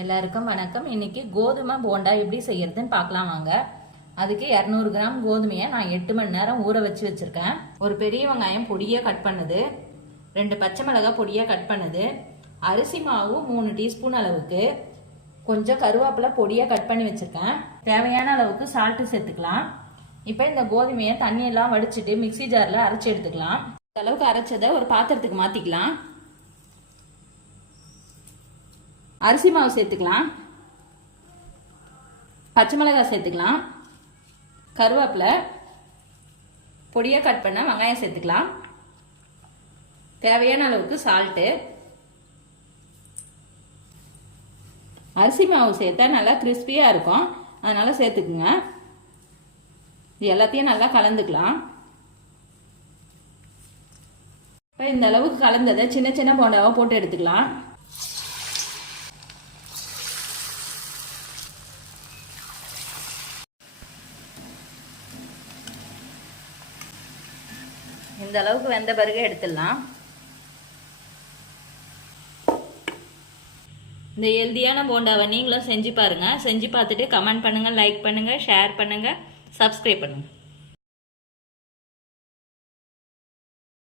எல்லாருக்கும் வணக்கம். இன்னைக்கு கோதுமை போண்டா எப்படி செய்யறதுன்னு பார்க்கலாம் வாங்க. அதுக்கு இரநூறு கிராம் கோதுமையை நான் எட்டு மணி நேரம் ஊற வச்சு வச்சிருக்கேன். ஒரு பெரிய வெங்காயம் பொடியாக கட் பண்ணுது. ரெண்டு பச்சை மிளகாய் பொடியாக கட் பண்ணுது. அரிசி மாவு மூணு டீஸ்பூன் அளவுக்கு. கொஞ்சம் கருவேப்பிலை பொடியாக கட் பண்ணி வச்சிருக்கேன். தேவையான அளவுக்கு சால்ட்டு சேர்த்துக்கலாம். இப்போ இந்த கோதுமையை தண்ணியெல்லாம் வடிச்சிட்டு மிக்ஸி ஜாரில் அரைச்சி எடுத்துக்கலாம். அளவுக்கு அரைச்சதை ஒரு பாத்திரத்துக்கு மாற்றிக்கலாம் அரிசி மாவு சேர்த்துக்கலாம். பச்சை மிளகாய் சேர்த்துக்கலாம். கருவேப்பிலை பொடியாக கட் பண்ண வெங்காயம் சேர்த்துக்கலாம். தேவையான அளவுக்கு சால்ட்டு அரிசி மாவு சேர்த்தா நல்லா கிறிஸ்பியாக இருக்கும். அதனால் சேர்த்துக்குங்க. இது எல்லாத்தையும் நல்லா கலந்துக்கலாம். இப்போ இந்த அளவுக்கு கலந்ததை சின்ன சின்ன போண்டாவாக போட்டு எடுத்துக்கலாம். இந்த அளவுக்கு வெந்த பிறகு எடுத்துடலாம். இந்த ஹெல்தியான போண்டாவை நீங்களும் செஞ்சு பாருங்கள் செஞ்சு பார்த்துட்டு கமெண்ட் பண்ணுங்கள் லைக் பண்ணுங்கள் ஷேர் பண்ணுங்கள் சப்ஸ்கிரைப் பண்ணுங்கள்